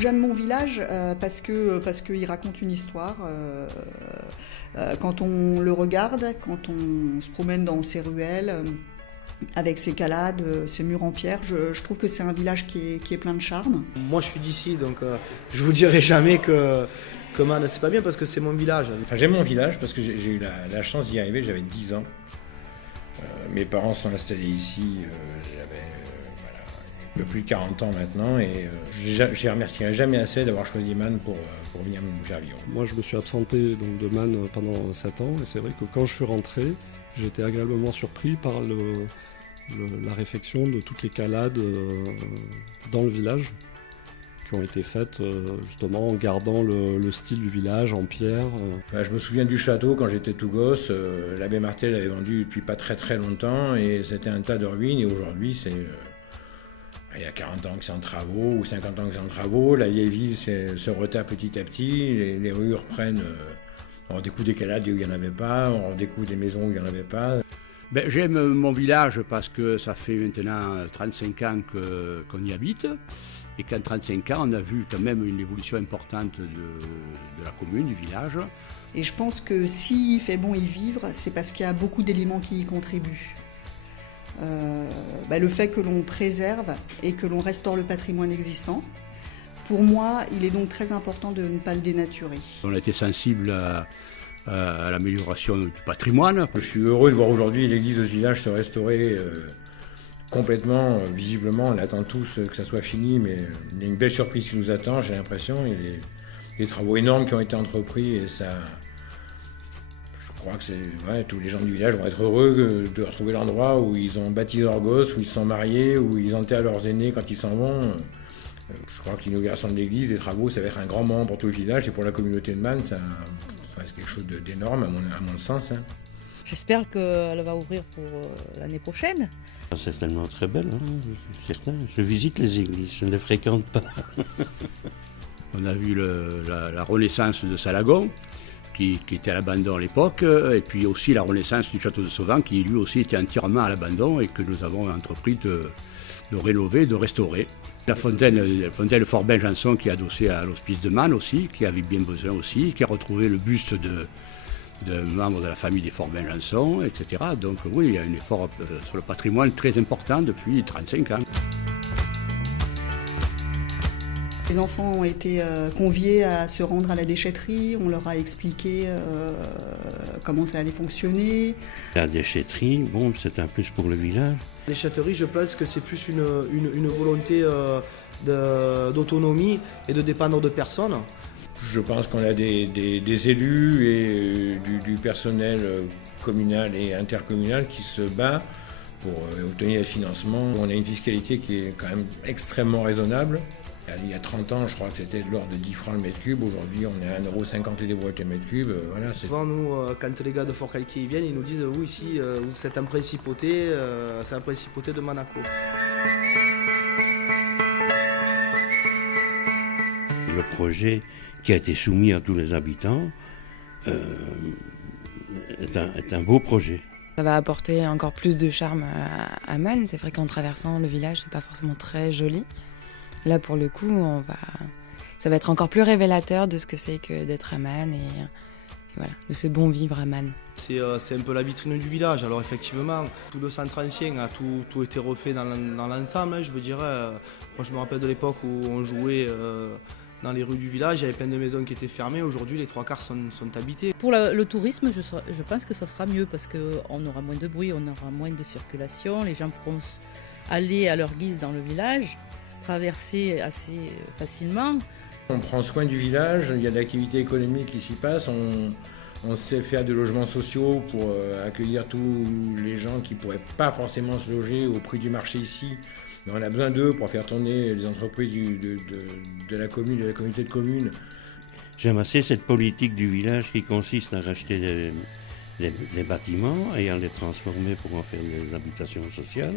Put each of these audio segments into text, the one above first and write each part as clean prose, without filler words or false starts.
J'aime mon village parce qu'il raconte une histoire. Quand on le regarde, quand on se promène dans ses ruelles, avec ses calades, ses murs en pierre, je trouve que c'est un village qui est plein de charme. Moi je suis d'ici, donc je vous dirai jamais que Man, c'est pas bien parce que c'est mon village. Enfin, j'aime mon village parce que j'ai eu la chance d'y arriver, j'avais 10 ans. Mes parents sont installés ici, j'avais un peu plus de 40 ans maintenant et je ne remercierai jamais assez d'avoir choisi Man pour venir me faire vivre. Moi je me suis absenté donc, de Man pendant 7 ans et c'est vrai que quand je suis rentré, j'ai été agréablement surpris par la réfection de toutes les calades dans le village qui ont été faites justement en gardant le style du village en pierre. Je me souviens du château quand j'étais tout gosse, l'abbé Martel l'avait vendu depuis pas très très longtemps et c'était un tas de ruines et aujourd'hui c'est... il y a 40 ans que c'est en travaux ou 50 ans que c'est en travaux, la vieille ville se retape petit à petit, les rues reprennent, on redécouvre des calades où il n'y en avait pas, on redécouvre des maisons où il n'y en avait pas. J'aime mon village parce que ça fait maintenant 35 ans qu'on y habite et qu'en 35 ans on a vu quand même une évolution importante de la commune, du village. Et je pense que s'il fait bon y vivre, c'est parce qu'il y a beaucoup d'éléments qui y contribuent. Le fait que l'on préserve et que l'on restaure le patrimoine existant, pour moi, il est donc très important de ne pas le dénaturer. On a été sensible à l'amélioration du patrimoine. Je suis heureux de voir aujourd'hui l'église de ce village se restaurer complètement, visiblement. On attend tous que ça soit fini, mais il y a une belle surprise qui nous attend, j'ai l'impression. Il y a des travaux énormes qui ont été entrepris et ça... Je crois que tous les gens du village vont être heureux de retrouver l'endroit où ils ont baptisé leurs gosses, où ils se sont mariés, où ils enterrent leurs aînés quand ils s'en vont. Je crois que l'inauguration de l'église, des travaux, ça va être un grand moment pour tout le village et pour la communauté de Man, c'est quelque chose d'énorme à mon sens. J'espère qu'elle va ouvrir pour l'année prochaine. C'est certainement très belle, je suis certain. Je visite les églises, je ne les fréquente pas. On a vu la renaissance de Salagon, qui était à l'abandon à l'époque, et puis aussi la renaissance du château de Sauvan, qui lui aussi était entièrement à l'abandon et que nous avons entrepris de rénover, de restaurer. La fontaine Fort Benjanson qui est adossée à l'hospice de Man aussi, qui avait bien besoin aussi, qui a retrouvé le buste de membres de la famille des Fort Benjanson, etc. Donc oui, il y a un effort sur le patrimoine très important depuis 35 ans. Les enfants ont été conviés à se rendre à la déchetterie, on leur a expliqué comment ça allait fonctionner. La déchetterie, c'est un plus pour le village. Les déchetteries, je pense que c'est plus une volonté d'autonomie et de dépendre de personne. Je pense qu'on a des élus et du personnel communal et intercommunal qui se bat pour obtenir des financements. On a une fiscalité qui est quand même extrêmement raisonnable. Il y a 30 ans, je crois que c'était de l'ordre de 10 francs le mètre cube. Aujourd'hui, on est à 1,50 € et des brouettes le mètre cube. Voilà, souvent, nous, quand les gars de Fort-Calquier viennent, ils nous disent oui, ici, vous êtes en principauté, c'est la principauté de Monaco. Le projet qui a été soumis à tous les habitants est un beau projet. Ça va apporter encore plus de charme à Man. C'est vrai qu'en traversant le village, c'est pas forcément très joli. Là, pour le coup, ça va être encore plus révélateur de ce que c'est que d'être à Man et voilà, de ce bon vivre à Man. C'est un peu la vitrine du village. Alors effectivement, tout le centre ancien a tout été refait dans l'ensemble. Je veux dire, moi je me rappelle de l'époque où on jouait dans les rues du village, il y avait plein de maisons qui étaient fermées. Aujourd'hui, les 3/4 sont habités. Pour le tourisme, je pense que ça sera mieux parce qu'on aura moins de bruit, on aura moins de circulation. Les gens pourront aller à leur guise dans le village, traverser assez facilement. On prend soin du village, il y a de l'activité économique qui s'y passe, on sait faire des logements sociaux pour accueillir tous les gens qui ne pourraient pas forcément se loger au prix du marché ici. Mais on a besoin d'eux pour faire tourner les entreprises de la commune, de la communauté de communes. J'aime assez cette politique du village qui consiste à racheter les bâtiments et à les transformer pour en faire des habitations sociales.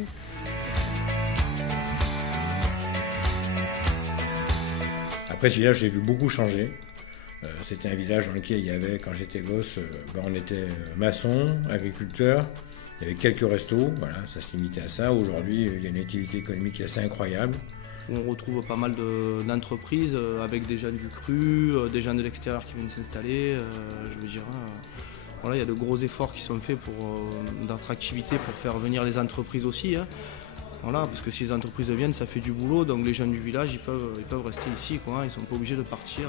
Après ce village, j'ai vu beaucoup changer. C'était un village dans lequel il y avait, quand j'étais gosse, on était maçon, agriculteur, il y avait quelques restos, voilà, ça se limitait à ça. Aujourd'hui, il y a une activité économique assez incroyable. où on retrouve pas mal d'entreprises avec des gens du cru, des gens de l'extérieur qui viennent s'installer. Je veux dire, voilà, il y a de gros efforts qui sont faits d'attractivité pour faire venir les entreprises aussi. Hein. Voilà, parce que si les entreprises viennent, ça fait du boulot, donc les jeunes du village, ils peuvent rester ici, quoi, hein. Ils ne sont pas obligés de partir,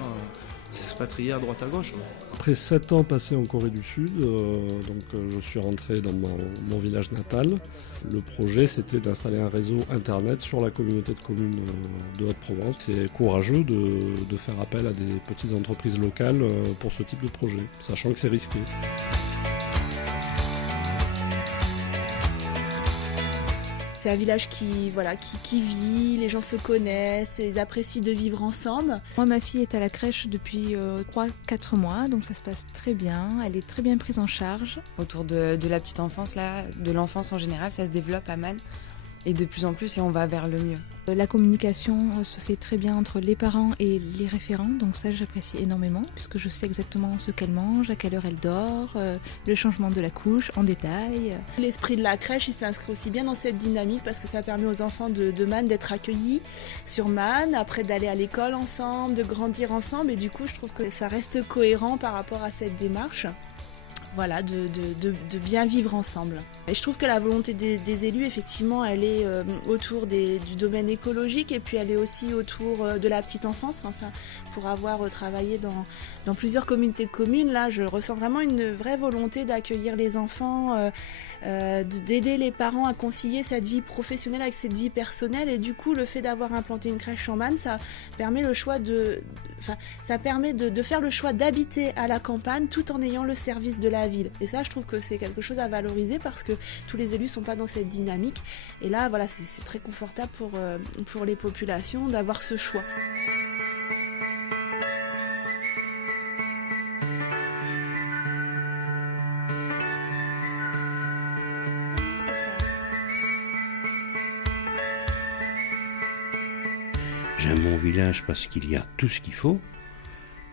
s'expatrier à droite à gauche. Après 7 ans passés en Corée du Sud, je suis rentré dans mon village natal. Le projet, c'était d'installer un réseau internet sur la communauté de communes de Haute-Provence. C'est courageux de faire appel à des petites entreprises locales pour ce type de projet, sachant que c'est risqué. C'est un village qui vit, les gens se connaissent, ils apprécient de vivre ensemble. Moi, ma fille est à la crèche depuis 3-4 mois, donc ça se passe très bien. Elle est très bien prise en charge. Autour de la petite enfance, là, de l'enfance en général, ça se développe à Man. Et de plus en plus, et on va vers le mieux. La communication se fait très bien entre les parents et les référents, donc ça j'apprécie énormément, puisque je sais exactement ce qu'elle mange, à quelle heure elle dort, le changement de la couche en détail. L'esprit de la crèche, il s'inscrit aussi bien dans cette dynamique parce que ça permet aux enfants de Man d'être accueillis sur Man, après d'aller à l'école ensemble, de grandir ensemble, et du coup je trouve que ça reste cohérent par rapport à cette démarche. Voilà, de bien vivre ensemble. Et je trouve que la volonté des élus, effectivement, elle est autour du domaine écologique et puis elle est aussi autour de la petite enfance. Enfin, pour avoir travaillé dans plusieurs communautés de communes, là, je ressens vraiment une vraie volonté d'accueillir les enfants, d'aider les parents à concilier cette vie professionnelle avec cette vie personnelle. Et du coup, le fait d'avoir implanté une crèche en Man, ça permet de faire le choix d'habiter à la campagne tout en ayant le service de la ville. Et ça, je trouve que c'est quelque chose à valoriser parce que tous les élus ne sont pas dans cette dynamique. Et là, voilà, c'est très confortable pour les populations d'avoir ce choix. J'aime mon village parce qu'il y a tout ce qu'il faut.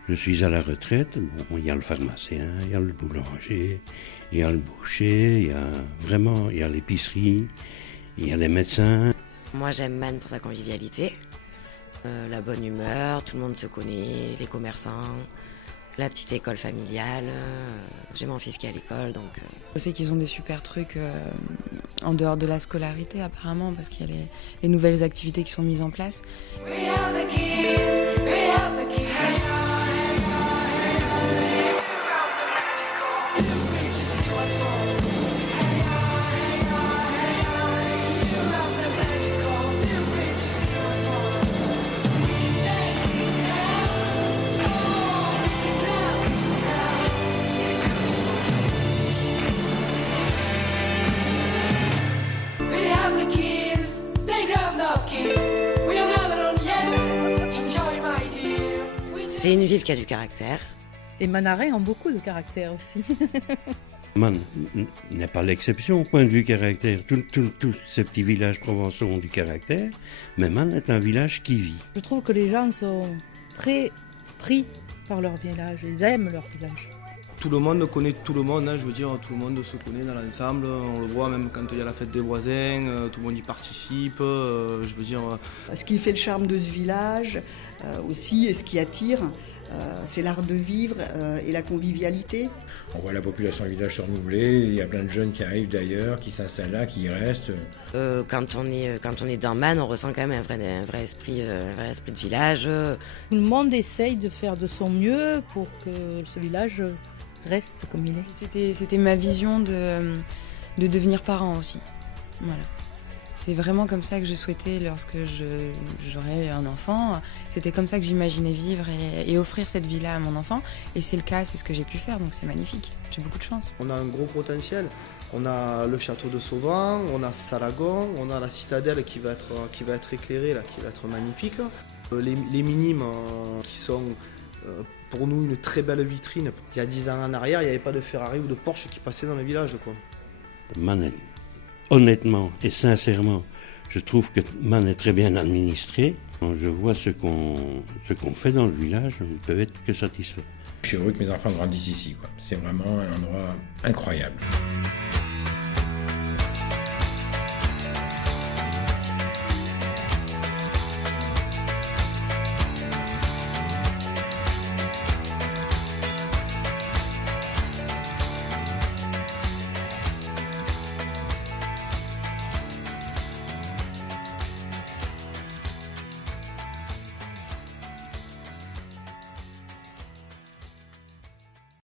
Je suis à la retraite, bon, il y a le pharmacien, il y a le boulanger, il y a le boucher, il y a l'épicerie, il y a les médecins. Moi j'aime Man pour sa convivialité, la bonne humeur, tout le monde se connaît, les commerçants, la petite école familiale, j'ai mon fils qui est à l'école donc... Je sais qu'ils ont des super trucs en dehors de la scolarité apparemment parce qu'il y a les nouvelles activités qui sont mises en place. C'est une ville qui a du caractère. Et Manarin ont beaucoup de caractère aussi. Man n'est pas l'exception au point de vue caractère. Tous ces petits villages provençaux ont du caractère, mais Man est un village qui vit. Je trouve que les gens sont très pris par leur village, ils aiment leur village. Tout le monde connaît tout le monde, hein, je veux dire, tout le monde se connaît dans l'ensemble, on le voit même quand il y a la fête des voisins, tout le monde y participe, je veux dire... Ce qui fait le charme de ce village aussi, et ce qui attire, c'est l'art de vivre et la convivialité. On voit la population du village se renouveler, il y a plein de jeunes qui arrivent d'ailleurs, qui s'installent là, qui y restent. Quand on est dans Man, on ressent quand même un vrai esprit de village. Tout le monde essaye de faire de son mieux pour que ce village reste comme il est. C'était ma vision de devenir parent aussi. Voilà. C'est vraiment comme ça que je souhaitais lorsque j'aurais un enfant. C'était comme ça que j'imaginais vivre et offrir cette vie-là à mon enfant. Et c'est le cas, c'est ce que j'ai pu faire, donc c'est magnifique. J'ai beaucoup de chance. On a un gros potentiel. On a le château de Sauvant, on a Salagon, on a la citadelle qui va être éclairée, là, qui va être magnifique. Les minimes qui sont pour nous une très belle vitrine. Il y a 10 ans en arrière, il n'y avait pas de Ferrari ou de Porsche qui passaient dans le village, quoi. Man, honnêtement et sincèrement, je trouve que Man est très bien administré. Quand je vois ce qu'on fait dans le village, je ne peux être que satisfait. Je suis heureux que mes enfants grandissent ici, quoi. C'est vraiment un endroit incroyable.